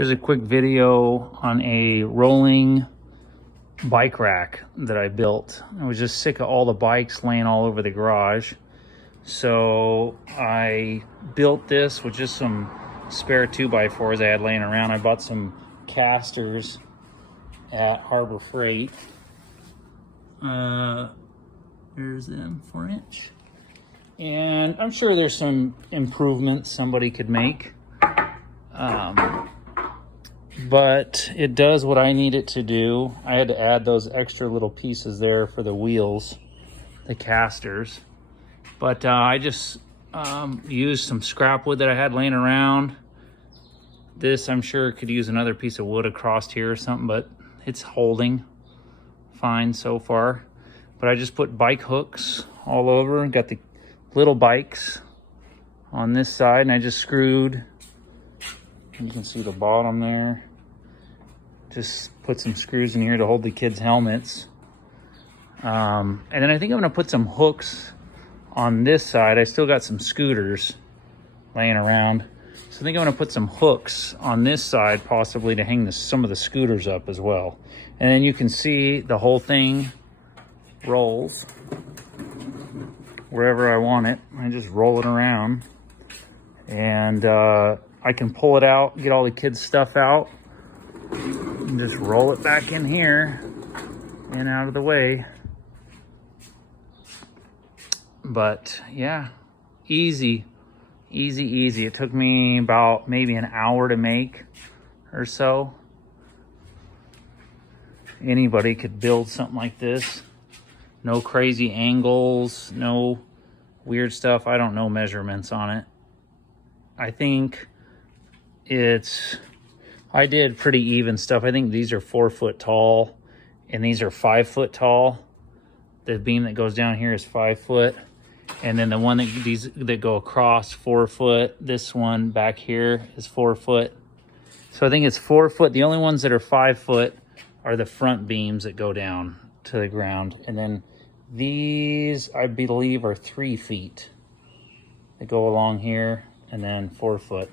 Here's a quick video on a rolling bike rack that I built. I was just sick of all the bikes laying all over the garage. So I built this with just some spare 2x4s I had laying around. I bought some casters at Harbor Freight. There's them 4-inch. And I'm sure there's some improvements somebody could make. But it does what I need it to do. I had to add those extra little pieces there for the wheels, the casters. But I just used some scrap wood that I had laying around. This, I'm sure, could use another piece of wood across here or something, but it's holding fine so far. But I just put bike hooks all over, got the little bikes on this side, and I just screwed, you can see the bottom there. Just put some screws in here to hold the kids' helmets. And then I think I'm gonna put some hooks on this side. I still got some scooters laying around. So I think I'm gonna put some hooks on this side, possibly to hang some of the scooters up as well. And then you can see the whole thing rolls wherever I want it. I just roll it around. And I can pull it out, get all the kids' stuff out, and just roll it back in here and out of the way. But yeah, easy. It took me about maybe an hour to make or so. Anybody could build something like this. No crazy angles, no weird stuff. I don't know measurements on it. I think I did pretty even stuff. I think these are 4 foot tall and these are 5 foot tall. The beam that goes down here is 5 foot. And then the one that go across 4 foot, this one back here is 4 foot. So I think it's 4 foot. The only ones that are 5 foot are the front beams that go down to the ground. And then these, I believe, are 3 feet that go along here, and then 4 foot.